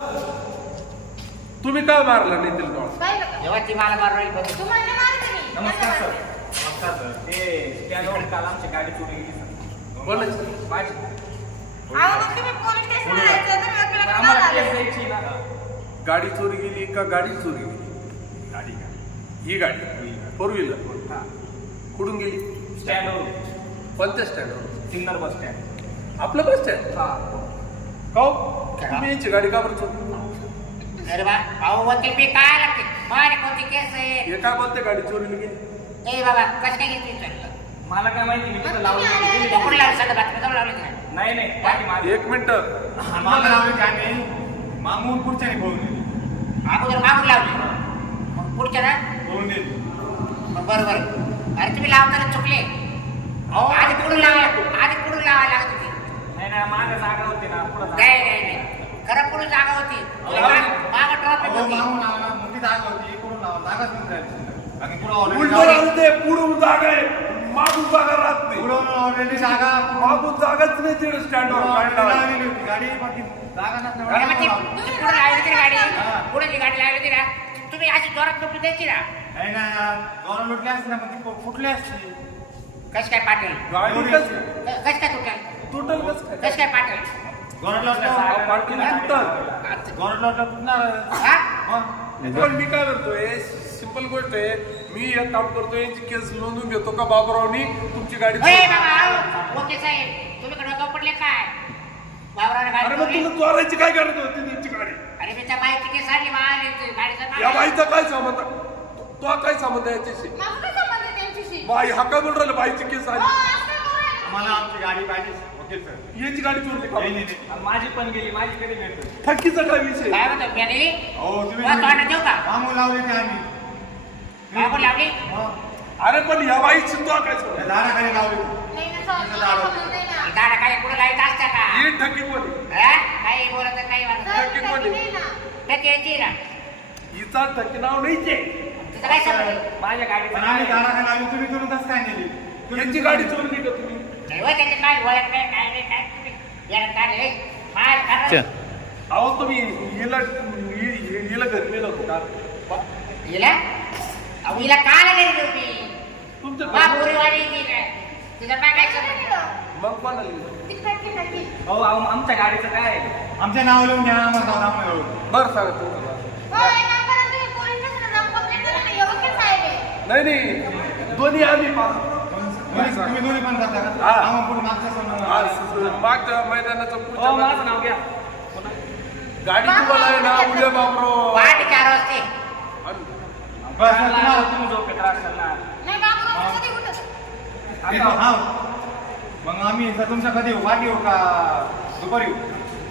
तुम्ही का मारला नाही तिला डोळा? जेव्हा ती मला मारली नमस्कार सर. नमस्कार सर. ते स्टँडवर काल आमची गाडी चोरी गेली सर. कोणाची? माझी. आम्हाला केस द्यायची ना. गाडी चोरी गेली का गाडी चोरी गेली? गाडी का? ही गाडी फोर व्हीलर हा. कुठून गेली? स्टँडवर. कोणत्या स्टँडवर? Sinnar bus stand. आपलं बस स्टँड. हा. काऊ तुम्ही यांची गाडी का बरं चोरी? अरे बा अहो वकील मी काय लागते माझी कोणती केस आहे हे काय बोलते गाडी चोरीला गेली? ए बाबा कसं काय घेतली तुला मला काय माहिती मी तिथं लावली होती. कोण लावलं सगळं बातमी जाऊन लावली काय नाही नाही पाठी मागे. एक मिनिट मला लावली की आम्ही मागून पुढच्याने पळून नेली. अगोदर मागून लावली मग पुढच्या ना पळून नेली. मग बरोबर अरे तुम्ही लावताना चुकले अहो आधी पुढून लावायला लागत होती नाही नाही मागे जागा होती ना पुढं नाही नाही नाही खरं पुढून जागा होती मागं ट्रॉफिक होती मोठी जागा होती इकडून जागाच उलट राहते पुढून जागा आहे मागून जागा राहत नाही. ऑलरेडी जागा मागून जागाच नाही तिकडे स्टँडवर गाडी लावायला. लावलेली होती गाडी बाकी जागा अरे मग ती पुढे लावली होती ना गाडी पुढे जी गाडी लावली होती ना तुम्ही अशी जोरात लुटून द्यायची ना नाही ना दोन लुटली असते ना मग ती फुटली असते. कस काय पाटील गाडी कस काय तुटेल तुटल कसं काय? कस काय पाटील पाटील तुटल. हा पण मी काय करतोय सिंपल गोष्ट आहे मी एक काम करतोय यांची केस नोंदून घेतो का बाबरावनी तुमची गाडी ए बाबा ओके साहेब तुम्ही डोक्यावर पडले काय बाबराने अरे गाडी मग चोरली? तुला चोरायची काय करत होती त्यांची गाडी? अरे मी त्या बाईची केस आणली मारली गाडीचं या नाव. बाईचा काय संबंध? तो काय संबंध आहे याच्याशी? बाई हा काय बोल राहिला बाईची केस आली आम्हाला आमची गाडी पाहिजे वकील सर. याची गाडी चोरली का? नाही, नाही, नाही. माझी पण गेली माझी कधी भेटतो. थकीचा काय विषय? काय म्हणतो प्यानी हो तुला तोंडात देऊ का मामू लावली ते आम्ही काय बोल लावली अरे पण या बाईची तो काय संबंध? झाडाखाली लावली. दादा काय कुठे लाईट असत्या का ही ठकी बोली हा? काही बोलत काही वाटत यायची ना हिचा ठकी नाव नाहीच आहे. तुझं काय समजलं माझ्या गाडी पण आम्ही झाडाखाली लावली तुम्ही करून कसं काय नेली? यांची गाडी चोरली का तुम्ही? नाही होय, त्याचे काय बोलत नाही काय नाही काय तुम्ही याला काय रे मार खरं अहो तुम्ही हिला घरी नेलं होतं का? हिला अहो हिला का लागेल तुम्ही तुमच्या बापुरीवाडी ती काय तुझं काय समजलं मग कोणाला लिहिलं? हो आमच्या गाडीचं काय आमच्या नाव लिहून घ्या आम्हाला नाव लिहून. बरं सांगा तुम्हाला. नाही नाही दोन्ही आम्ही तुम्ही दोन्ही पण करता का? हा. आम्हाला पुढे मागच्या समोर. मागच्या मैदानाचं हो पुढच्या माझं नाव घ्या. गाडी तुम्हाला आहे ना उद्या बाबरो पहाटे 4 वाजते बस तुम्हाला तुम्ही झोपेत राहशाल ना. आता हा मग आम्ही जर तुमच्या कधी येऊ वाटी येऊ का दुपारी येऊ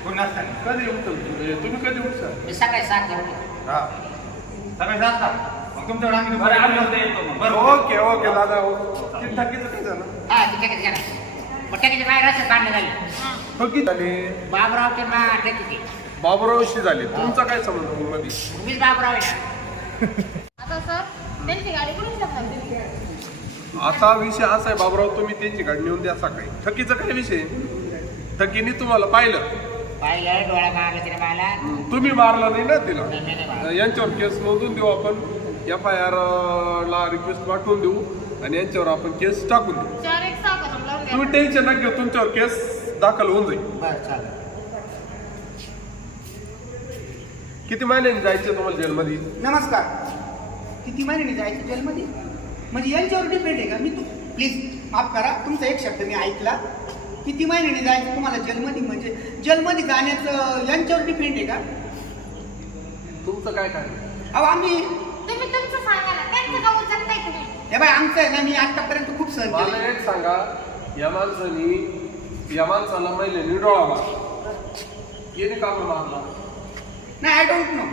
कोण नसताना कधी उठल तुम्ही कधी उठसाल? मी सकाळी 7 ला उठतो हा सगळे जातात मग तुमच्याकडे आम्ही दुपारी येतो मग. बरं ओके ओके दादा ती थकीचं काय झालं? हा ठीक आहे ठीक मग त्याची काय रस्त्यात बांधली झाली थकीत झाली बाबरावचे ना ठेकी बाबरावशी झाली तुमचा काय संबंध मध्ये? मीच बाबराव आहे ना आता विषय असा आहे बाबराव तुम्ही त्यांची गाडी नेऊन द्या सकाळी. थकीचा काय विषय? थकीने तुम्हाला पाहिलं पाहिलं डोळा मारला तिने मला तुम्ही मारला नाही ना तिला. नाही, नाही, नाही. यांच्यावर केस नोंदून देऊ आपण FIR ला रिक्वेस्ट पाठवून देऊ आणि यांच्यावर आपण केस टाकून देऊ. तुम्ही टेन्शन नका घेऊ तुमच्यावर केस दाखल होऊन जाईल. बरं चालेल किती महिन्यांनी जायचं तुम्हाला जेलमध्ये? नमस्कार. किती महिन्याने जायचं जेलमध्ये? म्हणजे यांच्यावर डिपेंड आहे का? मी प्लीज माफ करा तुमचा एक शब्द मी ऐकला. किती महिन्याने जायचं तुम्हाला जेलमध्ये? म्हणजे जेलमध्ये जाण्याचं यांच्यावर डिपेंड आहे का? तुमचं काय काय? अहो आम्ही तुम्ही तुमचं सांगा ना त्यांचं जाऊन जगताय तुम्ही हे बाय आमचं आहे ना मी आतापर्यंत खूप सहन मला केलं. एक सांगा या माणसाला महिलेने डोळा मारला येणे का बरं मारला? नाही आय डोंट नो.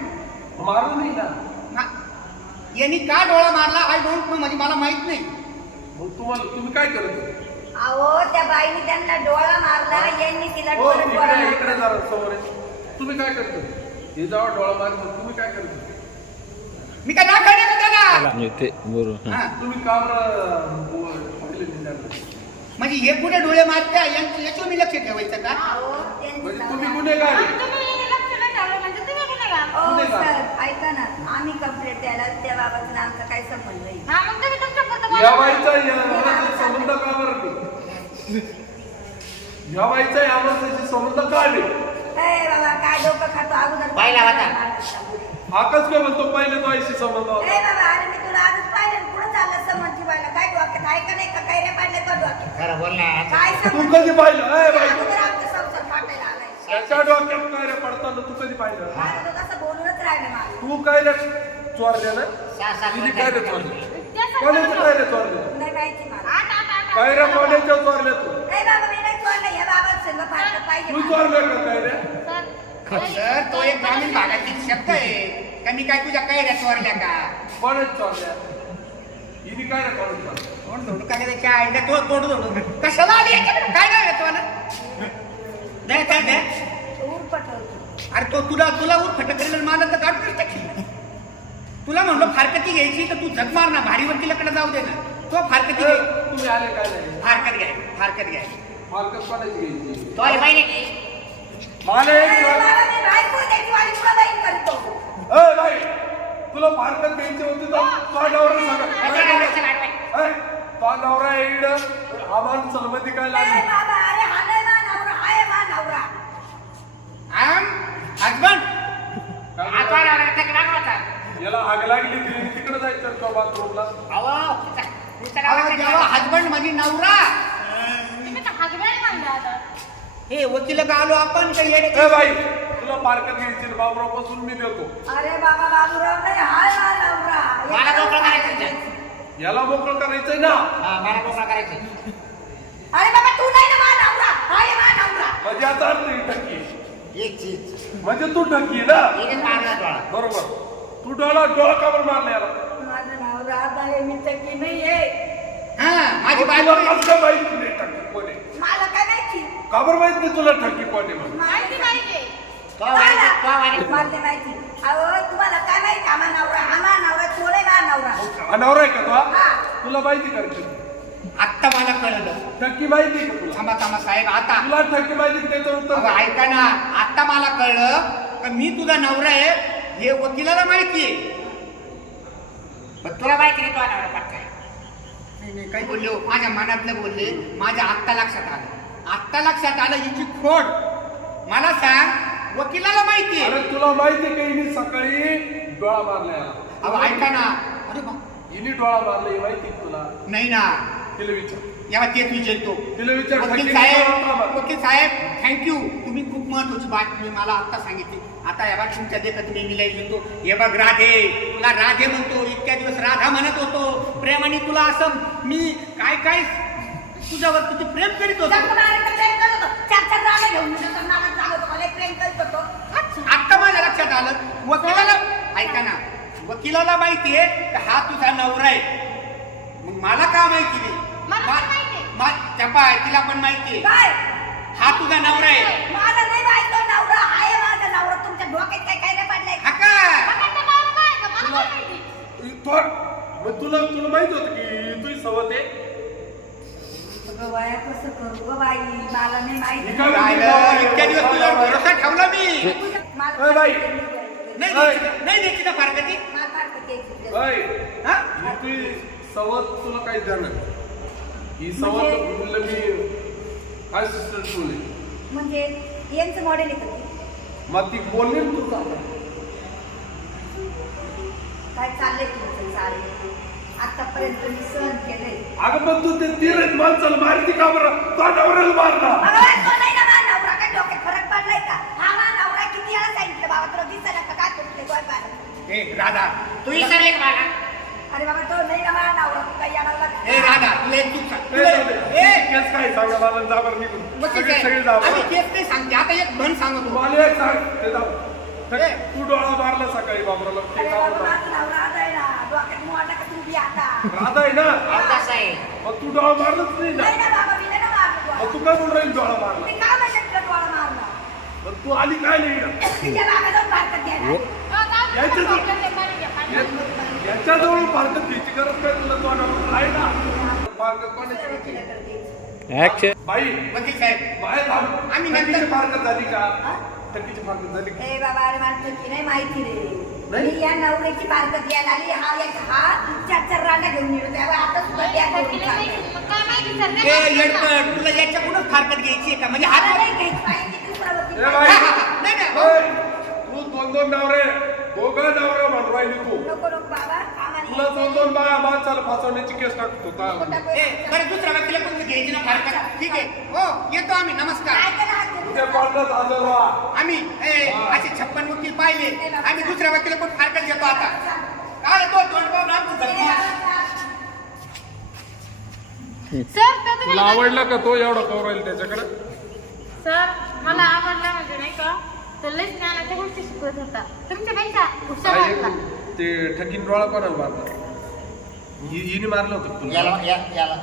मारलं नाही ना यांनी का डोळा मारला आय डोंट नो म्हणजे मला माहित नाही. मग तुम्ही काय करत होते? अहो त्या बाईने त्यांना डोळा मारला यांनी तिला हो डोळा इकडे जरा समोर आहे. तुम्ही काय करत होते? हे जेव्हा डोळा मारतो तुम्ही काय करत होते? मी काय दाखवलं का त्याला? येते बरोबर. हा. तुम्ही का बरं पाहिलं नाही त्यांना? म्हणजे हे पुढे डोळे मारते याच्यावर मी लक्ष ठेवायचं का? अहो म्हणजे त्यांचं तुम्ही गुन्हेगार आहे. तुम्ही लक्ष नाही ठेवलं म्हणजे ऐका ना आम्ही कंप्लेंट द्यायला त्या बाबाचा आमचा काही संबंध नाही. हा मग तुम्ही तुमच्या पुरतं या बोला. बाईचा या माणसाचा संबंध का बरं नाही? या बाईचा या माणसाशी संबंध का नाही? ए बाबा काय डोकं खातो अगोदर पहिला होता. आकाश काय म्हणतो पहिले तो आईशी संबंध ए होता. बाबा अरे मी तुला आजच पाहिलं पुढे चाललं समजची बायला काय डोक्यात ऐका नाही का काय रे पाडले का डोक्यात खरं बोल ना. काय तू समज कधी पाहिलं ए बाई अगोदर आमचा संसार फाटायला आलाय. त्याच्या डोक्यात काय रे पडताना तू कधी पाहिलं? मला तो कसं बोलूनच राहिलं मला. तू काय रे चोरले ना? सहा तिने काय रे चोरले? त्या कोणाचं संबंधात- काय रे चोरले? नाही माहिती मला. आठ. काय रे कोणाच्या चोरले तू? ए बाबा मी नाही चोरलं या बाबा संग फाटलं पाहिजे तू मला. चोरले का काय रे? सर तो एक ग्रामीण भागातील शब्द आहे का मी काय तुझ्या काय चोरल्या का कोणाच चोरल्या? हिने काय रे कोणाच चोरल्या? कोण धोडू काय त्याच्या आईला तो तोड धोडू कशाला आली याच्याकडे? काय नाही तुम्हाला नाही काय नाही ऊर पटवतो. अरे तो तुला उर फटक करेल मला तर गाठ टाकली तुला म्हणलो फारकती घ्यायची तर तू झक मार ना भारी वकिलाकडे जाऊ दे ना तो फारकती घे तुम्ही आले काय नाही? फारकत घ्याय मालकच कोणाची घ्यायची? तो आई बहिणी की मला ए एक चोर- बाबा मी बायको त्याची वाली तुला बाईन करतो. ए बाई तुला फारकत घ्यायची होती तर तो नवरा सांगा. तो नवरा येईल आम्हाला सलमती काय ए लागली? बाबा अरे हा नाही मा नवरा हाय मा नवरा. आम हजबंड आता होता. याला आग लागली की तिकडे जायचं तो बाथरूमला. जेव्हा हजबंड म्हणजे नवरा तुम्ही तर हसबंड म्हणता आता. हे वकील का आलो आपण काही ए बाई तुला फारकत घ्यायची बाबराव पासून मी देतो. अरे बाबा बाबूराव नाही हाय मा नवरा. मला मोकळं करायचं. याला मोकळं करायचंय ना मला मोकळा करायचं. अरे बाबा तू नाही ना मा नवरा हाय मा नवरा. म्हणजे आता अर्थ ही ठक्की एक चीज म्हणजे तू ठक्की ना एकच मारला डोळा. बरोबर. तू डोळा काबर मारला याला? माझा नवरा आता हे मी चक्की नाहीये. हा माझी तुला बायको कसं काय माहिती नाही ठक्की कोण आहे? मला काय माहिती. काबर माहित नाही तुला ठक्की कोण आहे म्हणून? माहिती पाहिजे. तो वाणी तो वाणी. मला नाही माहिती. अहो तुम्हाला काय माहिती आम्हा नवरा चोरे मा नवरा. हा नवरा आहे का तो? हा. तुला माहिती का ठक्की? आत्ता मला कळलं ठक्की माहिती आहे का तुला? थांबा साहेब आता तुला ठक्की माहिती का? त्याचं उत्तर अगं काय? ऐका ना आता मला कळलं का मी तुझा नवरा आहे हे वकिलाला माहितीये पण तुला माहिती नाही तो नवरा पटकाय. नाही काही बोलले हो, माझ्या मनातलं बोलले माझ्या आत्ता लक्षात आलं हिची खोड मला सांग वकिलाला माहितीये अरे तुला माहिती का हिने सकाळी डोळा मारला याला? अहो ऐका ना अरे बा हिने डोळा मारला हे माहिती का तुला? नाही ना तिला विचार. याला तेच विचारतो तिला विचार वकील ठक्की डोळा मारला. साहेब थँक्यू तुम्ही खूप महत्वाची बातमी मला आता सांगितली आता या तुमच्या देखत मी मिलाई येतो हे बघ राधे तुला राधे म्हणतो इतक्या दिवस राधा म्हणत होतो प्रेमाने तुला असं मी काय तुझ्यावर तुझे प्रेम करीत होतो जग मारायचं प्रेम करत होतो. चार रागा घेऊन मी जसं नावात सांगतो मला एक प्रेम करत होतो. आता माझ्या लक्षात आलं वकिलाला ऐका ना वकिलाला माहितीये का हा तुझा नवरा आहे मग मला का माहिती नाही मला पण माहितीये. त्या पाय तिला पण माहितीये काय हा तुझा नवरा आहे माझा नाही माहिती नवरा हाय माझा नवरा. तुमच्या डोक्यात काय नाही पडलाय. हा का बघायचं नाव काय का? मला काय माहिती. मग तुला माहित होतं की तुझी सवत आहे? अगं बाया कसं करू ग बाई मला नाही माहिती. ही काय राहिलं, इतक्या दिवस तुझ्यावर भरोसा ठेवला मी ए बाई नाही द्यायची ना फारकती मला फारकत यायची. बाई हा ही तुझी सवत तुला काही देणार नाही. ही सवत म्हणलं मी काय सिस्टर ठेवली म्हणजे यांचं मॉडेल आहे का ते? मग ती बोलली ना तू चांगलं. काय चाललंय तुमचं चाललंय आतापर्यंत मी सहन केलंय. अगं पण तू ते तीरच माणसाला मारती का बरं? तो नवऱ्याला मारला. भगवान तो नाही ना मा नवरा. काय डोक्यात फरक पडलाय का? हा मा नवरा किती वेळा सांगितलं बाबा तुला दिसायला का काय तुटले गोय पाहिलं. ए राधा तू विसरले का मला? अरे बाबा तो नाही ना मा नवरा. तू काय यायला ए राधा तुला एक चूक सांग. ए केस काय सांगा मला जाबर निघून वकील सगळी साहेब, जाबर. आम्ही तेच नाही सांगते आता एक म्हण सांगतो मला एक सांग ते जाऊ. तू डोळा मारला सकाळी बाबराला ते अरे का बाबा बरं? माझा नवरा आता आहे ना डोक्यात मोडला का तू बी आता. राधा आहे ना कसं आहे? मग तू डोळा मारलाच नाही ना. नाही ना बाबा मी नाही ना मारलं मग डोळा. तू काय बोल राहील डोळा मारला? मी काय म्हणते तुला डोळा मारला. पण तू आली काय नाही ना? तिच्या बाबा जाऊन भारतात द्यायला. यायचं तू. प्रॉब्लेम आहे, पाणी घ्या, पाणी घ्या. याच्याजवळ भारतात घ्यायची गरज काय तुला? तो नवरा आहे ना भारतात कोणाची घ्यायची? बाई वकील साहेब बाहेर थांब. आम्ही नंतर- टक्कीची फारकत झाली का? हा? टक्कीची फारकत झाली का? ए बाबा अरे मला तुझी नाही माहिती रे. मी या नवऱ्याची बारकत द्यायला आली हा चार रांडा घेऊन गेलो त्यावेळी आता सुद्धा बॅग घेऊन चाललाय. काय माहिती सर ए येडपट तुला याच्याकडूनच फारकत घ्यायची आहे का म्हणजे हात मला नाही घ्यायची पाहिजे दुसरा वकील. ए बाई, नाही नाही ओय, तू दोन नवरे दोघं नवरे म्हणून राहिली तू नको नको बाबा आम्हाला तुला दोन बाया माणसाला फासवण्याची केस टाकतो ए बरं दुसऱ्या व्यक्तीला पण घ्यायची ना फारकत ठीक आहे हो येतो आम्ही नमस्कार उद्या पडलं हजर व्हा आम्ही असे 56 वकील पाहिले आम्ही दुसऱ्या व्यक्तीला पण फारकत घेतो आता काय तो तोंड पाहून आमचं जगणं. सर तर तुला आवडला का तो एवढा कवर राहील त्याच्याकडे सर मला आवडला म्हणजे नाही का तो लई ज्ञानाच्या गोष्टी शिकवत होता तुमच्यापेक्षा हुशार काय वाटला. ते ठकीन डोळा कोणाला मारला हिने मारलं होतं तुला याला याला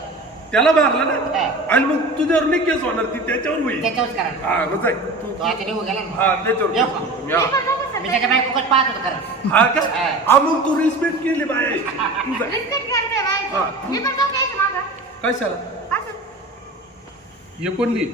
त्याला मारलं ना हा. आणि मग तुझ्यावर नाही केस होणार ती त्याच्यावर होईल त्याच्यावरच करा हा मग जाय तो आता निघून गेला ना हा त्याच्यावर येऊ केस का? होतो. मी हा. पण बघू सर. मी त्याच्या बाई फुकट पाहत होतो खरं हा का हा. हा मग तू रिस्पेक्ट केली बाय तू जाय रिस्पेक्ट करते बाई. हा. मी पण जाऊ यायचं मागं. कशाला असं. हे कोणली